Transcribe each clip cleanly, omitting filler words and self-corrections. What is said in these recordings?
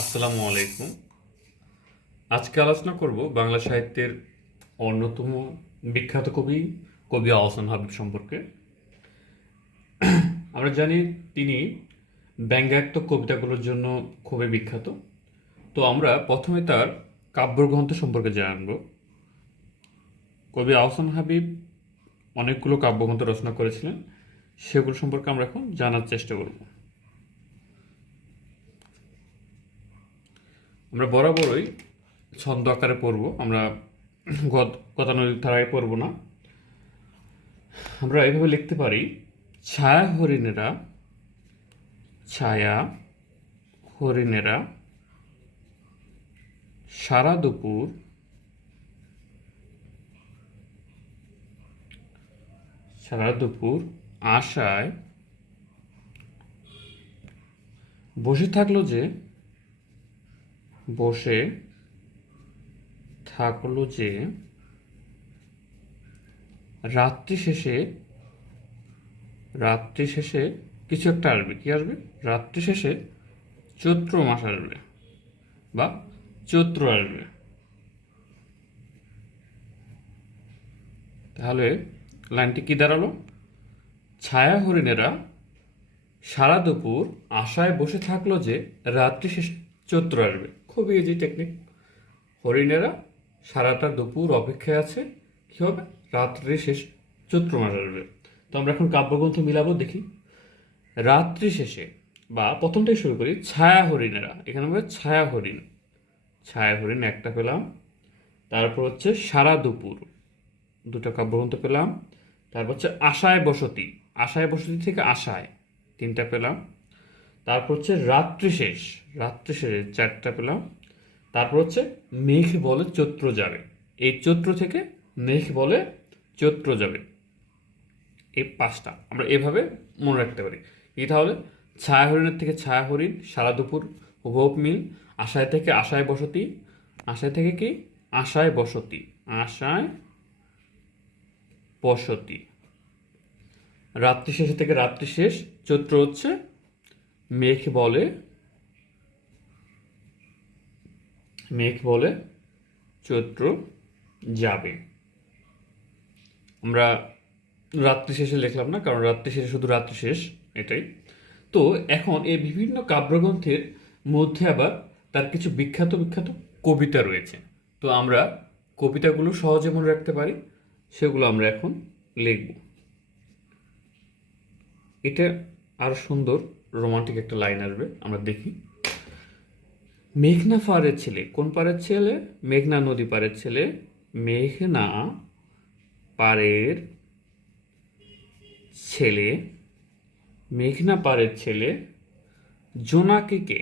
আসসালামু আলাইকুম। আজকে আলোচনা করব বাংলা সাহিত্যের অন্যতম বিখ্যাত কবি কবি আহসান হাবীব সম্পর্কে। আমরা জানি তিনি ব্যঙ্গাত্মক কবিতাগুলোর জন্য খুবই বিখ্যাত। তো আমরা প্রথমে তার কাব্যগ্রন্থ সম্পর্কে জানব। কবি আহসান হাবীব অনেকগুলো কাব্যগ্রন্থ রচনা করেছিলেন, সেগুলো সম্পর্কে আমরা এখন জানার চেষ্টা করব। আমরা বরাবরই ছন্দ আকারে পড়ব, আমরা গতানুগতিক ধারায় পড়ব না। আমরা এভাবে লিখতে পারি: ছায়া হরিণেরা, ছায়া হরিণেরা সারা দুপুর আশায় বসে থাকলো যে বসে থাকলো যে রাত্রি শেষে কিছু একটা আসবে। কি আসবে? রাত্রি শেষে চৈত্র মাস আসবে বা চৈত্র আসবে। তাহলে লাইনটি কি দাঁড়ালো? ছায়া হরিণেরা সারা দুপুর আশায় বসে থাকলো যে রাত্রি শেষে চৈত্র আসবে। খুবই ইজি টেকনিক। হরিণেরা সারাটা দুপুর অপেক্ষায় আছে, কি হবে? রাত্রি শেষ চৈত্র মাস আসবে। তো আমরা এখন কাব্যগ্রন্থ মিলাবো, দেখি। রাত্রি শেষে, বা প্রথমটাই শুরু করি, ছায়া হরিণেরা। এখানে হবে ছায়া হরিণ একটা পেলাম। তারপর হচ্ছে সারা দুপুর, দুটো কাব্যগ্রন্থ পেলাম। তারপর হচ্ছে আশায় বসতি থেকে আশায়, তিনটা পেলাম। তারপর হচ্ছে রাত্রি শেষে চারটা পেলাম। তারপর হচ্ছে মেঘ বলে চৈত্র যাবে, এই চৈত্র থেকে মেঘ বলে চৈত্র যাবে, এই পাঁচটা আমরা এভাবে মনে রাখতে পারি। কি তাহলে? ছায়া হরিণের থেকে ছায়া হরিণ, সারা দুপুর হুবহু মিল। আশায় থেকে আশায় বসতি, আশায় থেকে কি? আশায় বসতি, রাত্রি শেষে থেকে রাত্রি শেষ, চৈত্র হচ্ছে মেঘ বলে চৈত্র যাবে। আমরা রাত্রি শেষে লিখলাম না, কারণ রাত্রি শেষে শুধু রাত্রি শেষ, এটাই। তো এখন এই বিভিন্ন কাব্যগ্রন্থের মধ্যে আবার তার কিছু বিখ্যাত কবিতা রয়েছে। তো আমরা কবিতাগুলো সহজে মনে রাখতে পারি, সেগুলো আমরা এখন লিখব। এটা আরো সুন্দর রোমান্টিক একটা লাইন আসবে, আমরা দেখি। মেঘনা পাড়ের ছেলে, কোন পাড়ের ছেলে? মেঘনা নদী পাড়ের ছেলে। মেঘনা পাড়ের ছেলে, মেঘনা পাড়ের ছেলে জোনাকিকে,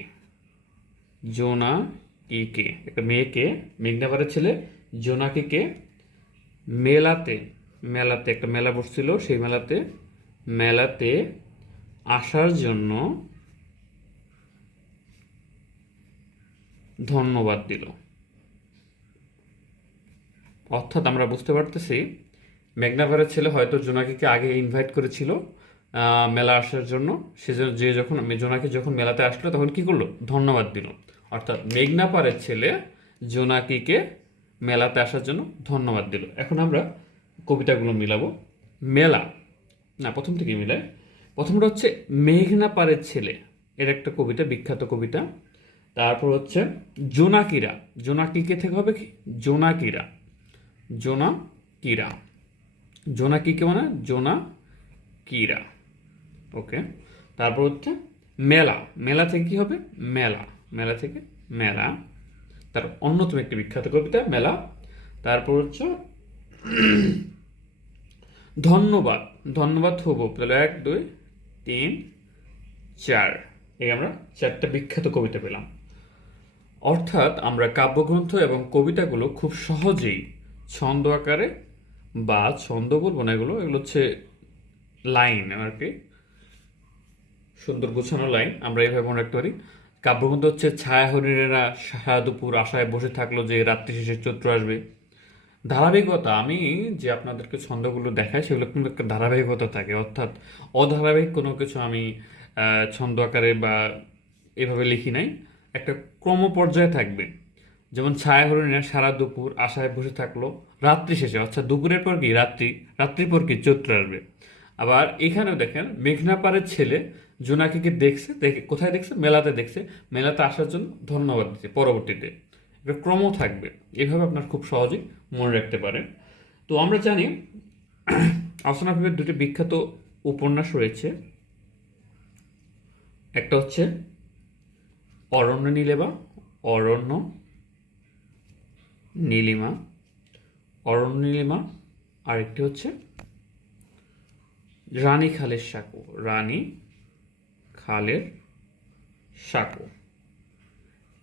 একটা মেয়েকে, মেঘনা পাড়ের ছেলে জোনাকিকে মেলাতে, একটা মেলা বসছিল, সেই মেলাতে আসার জন্য ধন্যবাদ দিল। অর্থাৎ আমরা বুঝতে পারতেছি মেঘনাভারের ছেলে হয়তো জোনাকিকে আগে ইনভাইট করেছিল মেলা আসার জন্য। সেজন্য যখন জোনাকি যখন মেলাতে আসলো তখন কি করলো? ধন্যবাদ দিল। অর্থাৎ মেঘনাপাড়ের ছেলে জোনাকিকে মেলাতে আসার জন্য ধন্যবাদ দিল। এখন আমরা কবিতাগুলো মিলাবো। মেলা, না প্রথম থেকে মিলাই। প্রথমটা হচ্ছে মেঘনাপাড়ের ছেলে, এর একটা কবিতা, বিখ্যাত কবিতা। তারপর হচ্ছে জোনাকিরা, জোনাকিকে থেকে হবে কি? জোনাকিরা, জোনাকিকে মানে জোনাকিরা। ওকে। তারপর হচ্ছে মেলা থেকে কি হবে? মেলা থেকে মেলা, তার অন্যতম একটি বিখ্যাত কবিতা মেলা। তারপর হচ্ছে ধন্যবাদ হবো, তাহলে 1 2 3 4, এই আমরা 4টা বিখ্যাত কবিতা পেলাম। অর্থাৎ আমরা কাব্যগ্রন্থ এবং কবিতাগুলো খুব সহজেই ছন্দ আকারে, বা ছন্দ বলবো না, এগুলো হচ্ছে লাইন আর কি, সুন্দর গোছানো লাইন, আমরা এইভাবে মনে রাখতে পারি। কাব্যগ্রন্থ হচ্ছে ছায়া হরিণেরা সারা দুপুর আশায় বসে থাকলো যে রাত্রি শেষে চৈত্র আসবে। ধারাবাহিকতা, আমি যে আপনাদেরকে ছন্দগুলো দেখাই সেগুলো কিন্তু একটা ধারাবাহিকতা থাকে, অর্থাৎ অধারাবাহিক কোনো কিছু আমি ছন্দ আকারে বা এভাবে লিখি নাই। একটা ক্রমপর্যায়ে থাকবে। যেমন ছায়া হরিণেরা সারা দুপুর আশায় বসে থাকলো রাত্রি শেষে, অর্থাৎ দুপুরের পর কি রাত্রি, রাত্রির পর কি চৈত্র আসবে। আবার এখানেও দেখেন মেঘনা পাড়ের ছেলে জোনাকিকে দেখছে, দেখে কোথায় দেখছে, মেলাতে দেখছে, মেলাতে আসার জন্য ধন্যবাদ দিচ্ছে পরবর্তীতে। এটা ক্রম থাকবে, এভাবে আপনার খুব সহজেই মনে রাখতে পারেন। তো আমরা জানি আফসানা আফরিদির দুটি বিখ্যাত উপন্যাস রয়েছে, একটা হচ্ছে অরণ্য নীলিমা, অরণ্য নীলিমা, অরণ্য নীলিমা, আরেকটি হচ্ছে রানী খালের সাঁকো, রানী খালের সাঁকো।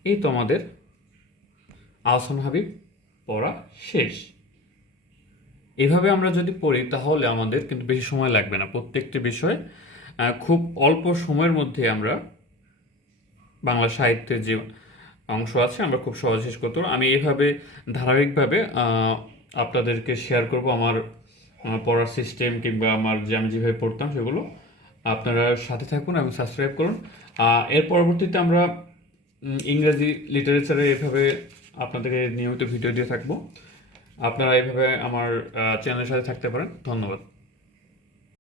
এই তো আমাদের আহসান হাবিব পড়া শেষ। এভাবে আমরা যদি পড়ি তাহলে আমাদের কিন্তু বেশি সময় লাগবে না, প্রত্যেকটি বিষয় খুব অল্প সময়ের মধ্যে আমরা বাংলা সাহিত্যের যে অংশ আছে আমরা খুব সহজে শেষ করতে পারবো। আমি এইভাবে ধারাবাহিকভাবে আপনাদেরকে শেয়ার করব আমার পড়ার সিস্টেম, কিংবা আমার যে আমি যেভাবে পড়তাম সেগুলো। আপনারা সাথে থাকুন এবং সাবস্ক্রাইব করুন। এর পরবর্তীতে আমরা ইংরেজি লিটারেচারে এভাবে আপনাদেরকে নিয়মিত ভিডিও দিয়ে থাকবো। আপনারা এইভাবে আমার চ্যানেলের সাথে থাকতে পারেন। ধন্যবাদ।